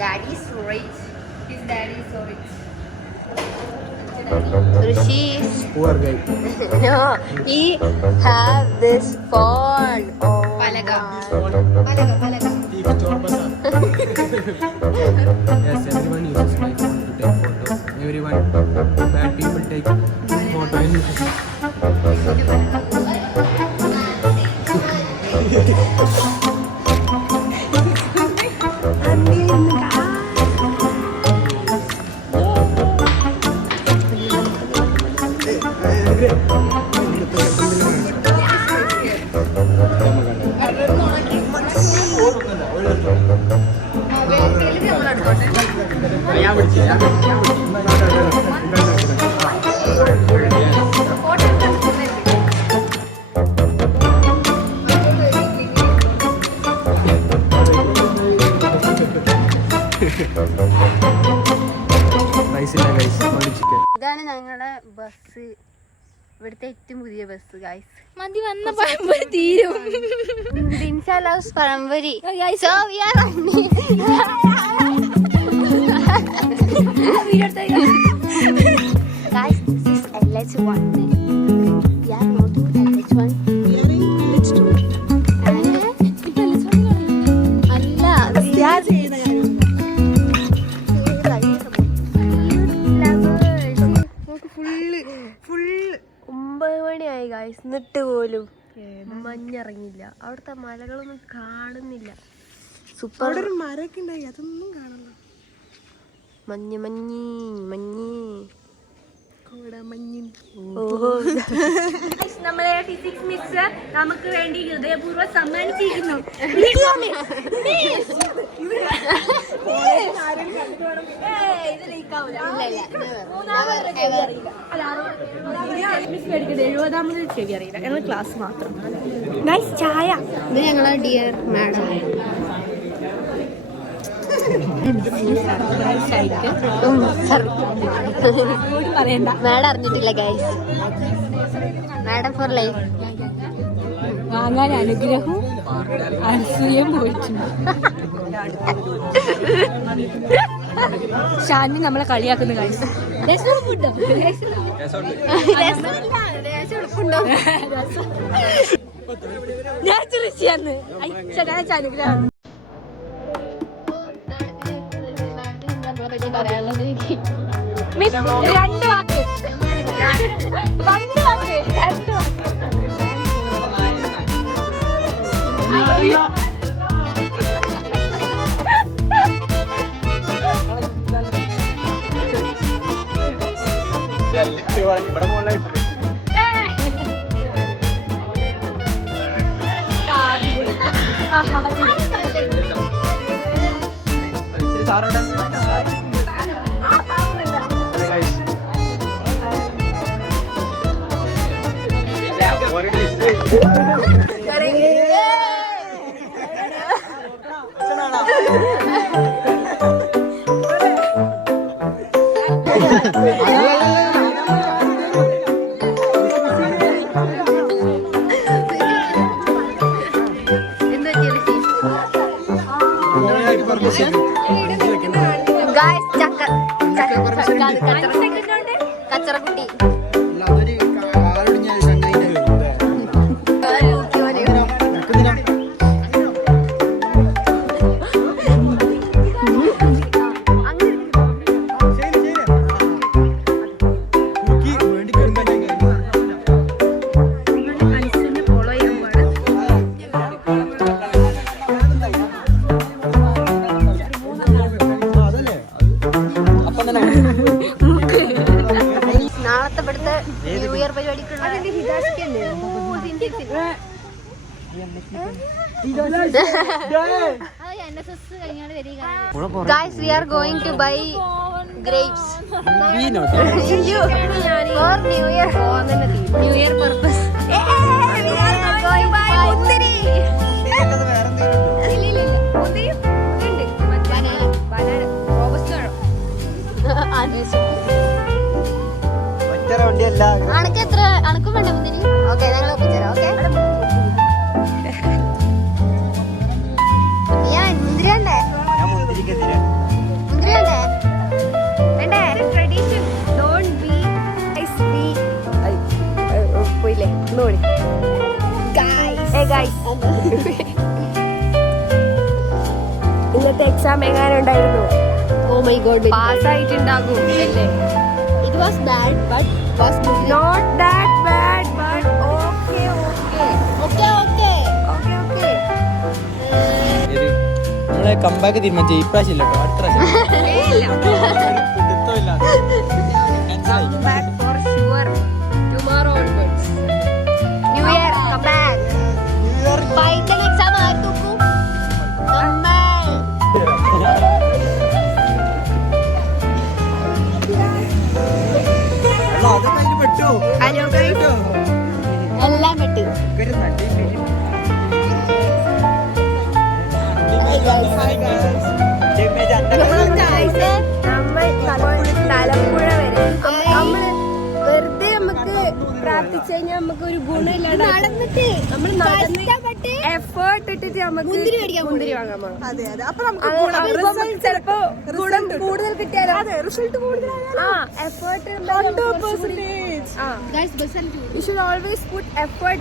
Daddy is rich. His daddy is so rich. Rishi is poor guy. no, he have this phone. Oh, Palaga. Yes, everyone uses my phone to take photos. Everyone, bad people take photo in ഇതാണ് ഞങ്ങളുടെ bus. ഇവിടുത്തെ ഏറ്റവും പുതിയ bus guys. മതി വന്ന പഴംപൊരി തീരും. Inshalah's pazhampori. So we are running. Guys, this is LH1. We are not in LH1. We are in LH2. അല്ല, we are full 9 മണിയായി ഗൈസ്. എന്നിട്ട് പോലും മഞ്ഞിറങ്ങില്ല. അവിടുത്തെ മലകളൊന്നും കാണുന്നില്ല. സൂപ്പർ മരൊക്കെ ഉണ്ടായി, അതൊന്നും കാണുന്നു. മഞ്ഞ് മഞ്ഞ് മഞ്ഞ് നമ്മളെ ഫിസിക്സ് മിക്സ് നമുക്ക് വേണ്ടി ഹൃദയപൂർവ്വം സമ്മാനിച്ചിരിക്കുന്നു. എഴുപതാമത് ചെവി അറിയില്ല, ഞങ്ങൾ ക്ലാസ് മാത്രം. ചായ ഇത് ഞങ്ങളെ ഡിയർ മാഡം. പറയണ്ട, മാഡം അറിഞ്ഞിട്ടില്ല ഗൈസ്. Madam four life. വാങ്ങാൻ അനുഗ്രഹവും അനസൂയം പോയിട്ടുണ്ട്. ഷാനി നമ്മളെ കളിയാക്കുന്ന കാര്യം. ഞാൻ ഋഷിയാന്ന് അനുഗ്രഹം. പറയാനുള്ളത് രണ്ട് വാക്ക് കച്ചറക്കുട്ടി. നാളത്തെ ഇവിടുത്തെ ന്യൂ ഇയർ പരിപാടിക്കുള്ള guys, we are going to buy grapes for new year purpose. We are going to buy mundiri. അനക്ക് എത്ര അനക്കും വേണ്ട മുന്തിരി? ഓക്കെ, ഞങ്ങൾ ഒപ്പിച്ചേരാം. ഓക്കെ, മുന്തിരി വേണ്ടേ? ഇന്നത്തെ എക്സാം എങ്ങനെ ഉണ്ടായിരുന്നു? Oh my god. പാസ്സായിട്ടുണ്ടാകും അല്ലേ? It was bad, but was good. Not that bad, but okay, okay. Okay, okay. Okay, okay. നമ്മളെ കമ്പാക്ക് തീരുമാനിച്ചു ഇപ്രാവശ്യം ഇല്ല കേട്ടോ, അടുത്ത Come back for sure. Tomorrow onwards. New Year, come back. Final exam ആർക്കും നമ്മൾ Hello guys. എല്ലാം വിട്ട്. തലപ്പുഴ വരെ നമ്മള് വെറുതെ നമുക്ക് പ്രാർത്ഥിച്ചു കഴിഞ്ഞാൽ നമുക്ക് ഒരു ഗുണമില്ലാണ്ട് നടന്നിട്ട് നമ്മൾ നടന്ന് എഫേർട്ട് ഇട്ടിട്ട് നമുക്ക് മുന്തിരി വാങ്ങാൻ പോകണം. അതെ അതെ അപ്പൊ നമുക്ക് ചിലപ്പോ ഗുണം കൂടുതൽ കിട്ടിയാലോ? റിസൾട്ട് കൂടുതൽ effort Guys, bus and you should always put effort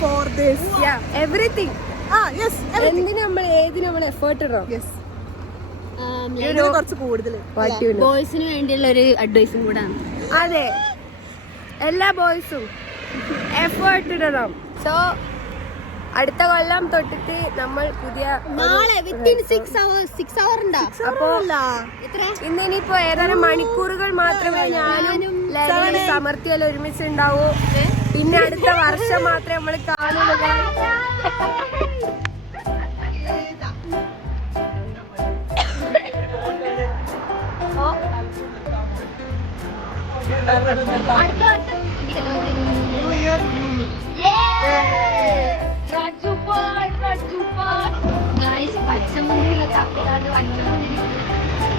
for this. yeah everything Yes, എന്തിനും നമ്മൾ ഏതിനും നമ്മൾ എഫേർട്ട് ഇടണം. yes. ഇതിന് കുറച്ച് കൂടുതൽ ബോയ്സിന് വേണ്ടിയുള്ള ഒരു അഡ്വൈസും കൂടാണ്. അതെ, എല്ലാ ബോയ്സും എഫേർട്ട് ഇടണം. സോ അടുത്ത കൊല്ലം തൊട്ടിട്ട് നമ്മൾ പുതിയ നാളെ വിത്തിൻ 6 hours ഉണ്ടാ. അപ്പോ ഇന്നിപ്പോ ഏതാനും മണിക്കൂറുകൾ മാത്രമേ ഞാനും ലൈനിൽ സമർത്ഥിയെല്ലാം ഒരുമിച്ച് ഉണ്ടാവൂ. പിന്നെ അടുത്ത വർഷം മാത്രമേ നമ്മൾ കാണുന്നത്.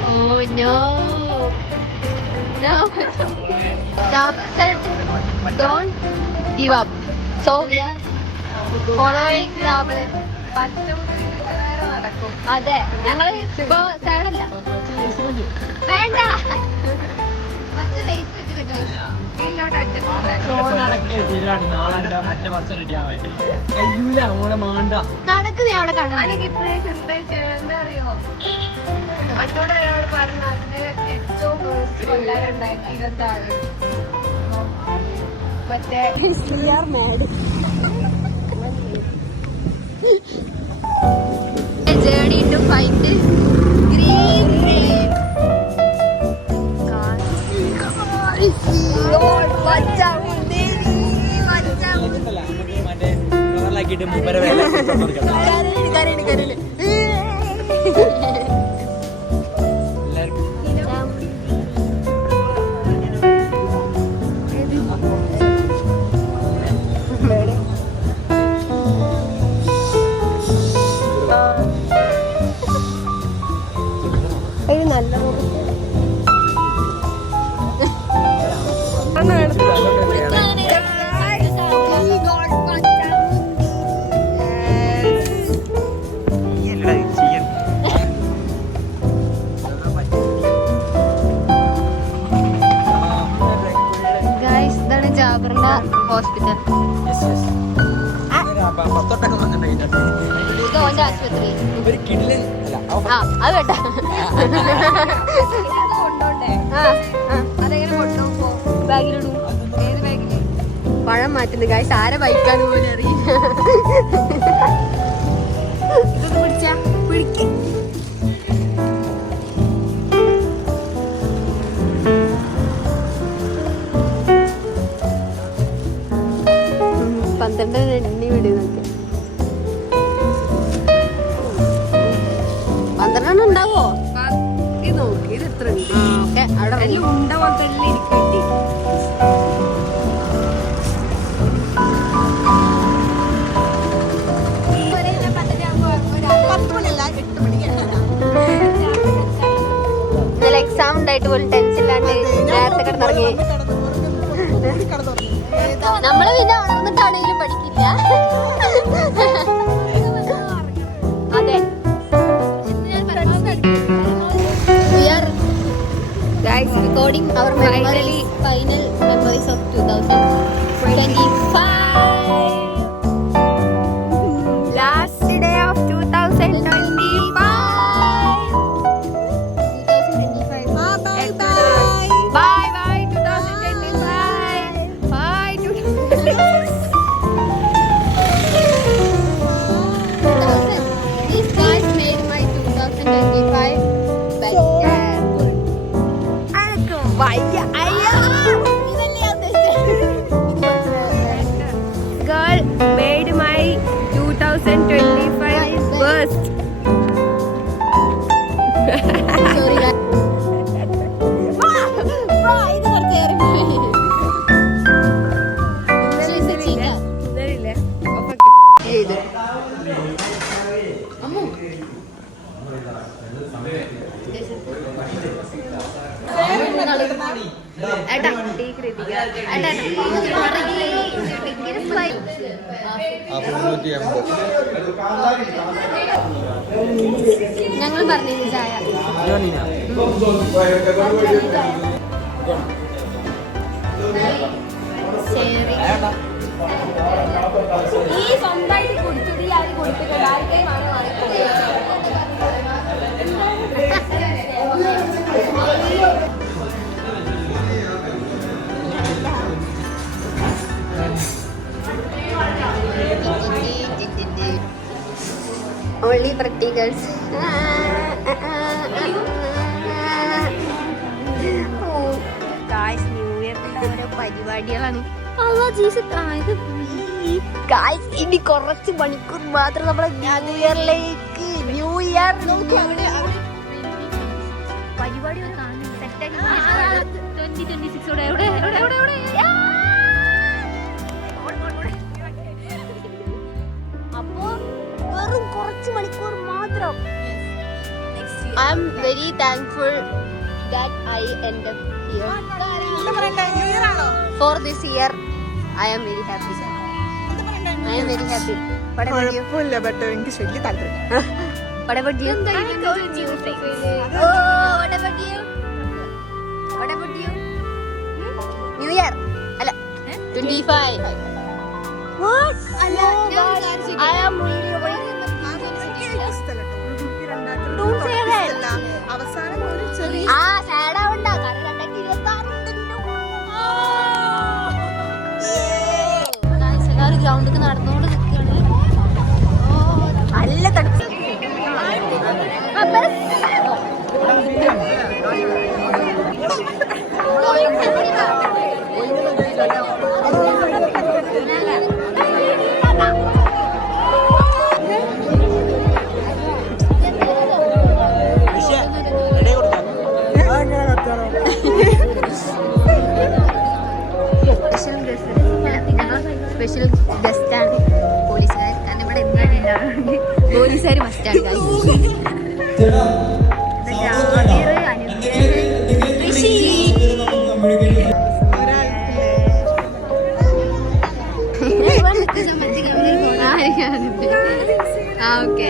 Oh no. No. Don't give up. So we are following our അതെ ഞങ്ങള് ഇപ്പൊ സാഡല്ല വേണ്ട നടക്കുന്ന അവിടെ കാണാൻ എന്താ അറിയോ എന്നോട് ഒരാൾ പറഞ്ഞ അതിന് ഏറ്റവും കൊല്ലാറുണ്ടാക്കി 20 ആള് മറ്റേ journey to find green rain. Lord, bacha mundiri. Karene. ഇത് നല്ല ഗൈസ് ഇതാണ് ജാബറിന്റെ ഹോസ്പിറ്റൽ. ഓന്റെ ആശുപത്രി. അത് കേട്ടാ അതെങ്ങനെ കൊണ്ടുപോ ബാഗിലിടും. ഏത് ബാഗില്? പഴം മാറ്റുന്നു ഗൈസ്. ആരെ ബൈക്കാന്ന് പോലും അറിയില്ല. ഇതൊന്ന് പിടിച്ചാ പിടിക്കും. എണ്ണി വിടുന്നൊക്കെ 12 ഉണ്ടാവോ? ഇത് നോക്ക്, ഇത് എത്ര ഉണ്ട്? ഓക്കെ അവിടെ എല്ലാം ഉണ്ട പോലത്തെ എല്ലാം ഇരിക്കട്ടി. ഇന്നലെ എക്സാം ഉണ്ടായിട്ട് പോലും ടെൻഷൻ ഇല്ലാണ്ട് നേരത്തെ കിടന്നിറങ്ങി. നമ്മള് പിന്നെ ഉണർന്നിട്ടാണെങ്കിലും പഠിക്കില്ല. അതെ Guys, recording our finally final memories of 2025. last Girl made my 2025 burst. ഞങ്ങൾ പറഞ്ഞില്ല ചായ ഈ സ്വന്തമായിട്ട് കുടിച്ചത് ഈ ആര് കൊടുത്തിട്ടുണ്ട് ആർക്കെയും only pretty girls. Guys new ഇയറിന്റെ ഓരോ പരിപാടികളാണ്. ഗായ്സ് ഇനി കുറച്ച് മണിക്കൂർ മാത്രം നമ്മളെ ന്യൂ ഇയറിലേക്ക് ന്യൂ ഇയർ പരിപാടി അപ്പോ വെറും കുറച്ച് മണിക്കൂർ മാത്രം. I am very thankful that I ended here. For this year, I am very happy. I am very happy. What about you? കുഴപ്പമില്ല, ബട്ട് എനിക്ക് ശരിക്കും താല്പര്യം. What about you? Oh, what about you? What about you? New Year. അല്ല 25. What? I am really Don't say that. അവസാനം ഒരു ചെറിയ sad ആവണ്ട. കാരണം 2026 എല്ലാവരും ഗ്രൗണ്ടിൽ നടന്നുകൊണ്ട് നിൽക്കുകയാണ്. നല്ല തണുപ്പ്. സ്പെഷ്യൽ ഗസ്റ്റാണ് പോലീസുകാർ. കാരണം ഇവിടെ എന്താണ് പോലീസുകാർ മസ്റ്റാണ്. ഓക്കെ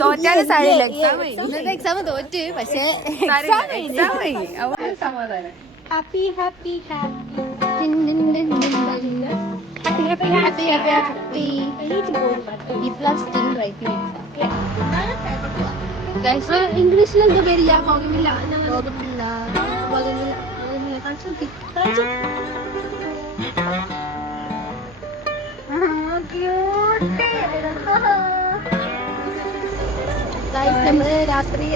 തോറ്റാണ് സാരില്ല. എക്സാം ഇന്നത്തെ എക്സാം തോറ്റ്. പക്ഷേ സമാധാനം. Happy happy happy happy happy happy happy people are still writing guys. ഇംഗ്ലീഷിൽ എന്താ പേരില്ല? ബോഗമില്ല. നമ്മള് രാത്രി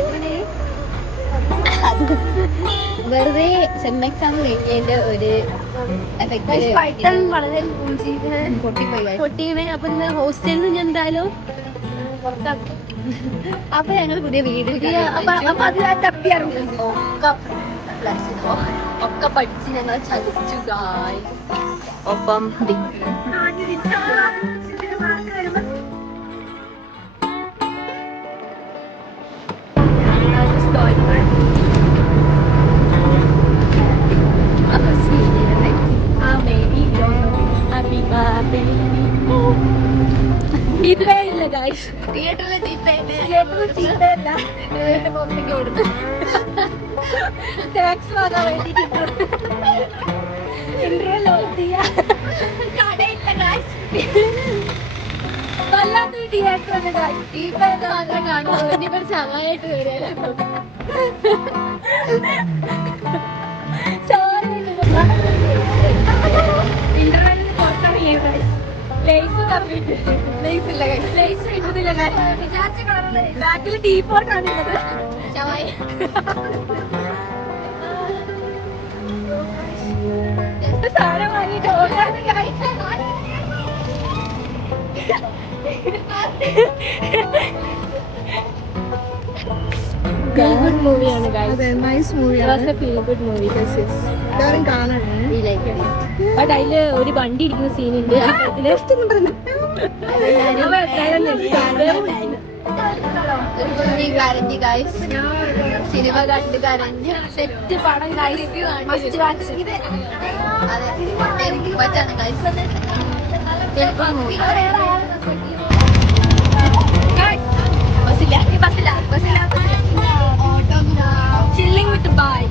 വെറുതെ സെം എക്സാം കഴിഞ്ഞതിന്റെ ഒരു വളരെ പൊട്ടിയാണ്. അപ്പൊ ഇന്ന് ഹോസ്റ്റലിൽ നിന്ന് എന്തായാലും പുറത്താക്കും. അപ്പൊ ഞങ്ങൾ പുതിയ വീട് അപ്പൊ അത് തപ്പിയാറുണ്ട്. ഒക്കെ പഠിച്ച് ഞങ്ങൾ ചതിച്ചു. ഒപ്പം വല്ലാത്തൊരു തിയേറ്റർ മാത്രം കാണുമ്പോൾ ഇനിയിപ്പോ ചങ്ങായിട്ട് വരികയല്ലോ. ഇന്റർവെല്ലിന് പുറത്തിറങ്ങിയ ലേസ് തപ്പിട്ട് ലേസ് കിട്ടുന്നില്ല. വിചാരിച്ച കളറില് ബാക്കിൽ ടീപ്പോട്ടാണ് ഉള്ളത്. ചായ സാധനം വാങ്ങിയിട്ട് ഓടാണ് ഫീൽ ഗുഡ് മൂവിയാണ് അതെ നൈസ് മൂവിയാണ് ഫീൽ ഗുഡ് മൂവി. എല്ലാവരും കാണണേ ബട്ട് അതില് ഒരു വണ്ടി ഇരിക്കുന്ന സീനുണ്ട്. സിനിമ കണ്ട് കരഞ്ഞ് സെറ്റ് പടം must watch. Chilling with by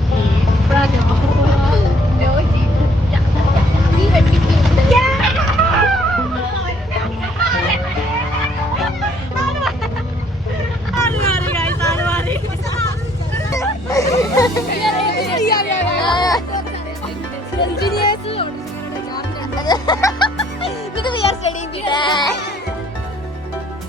ഇത് we are getting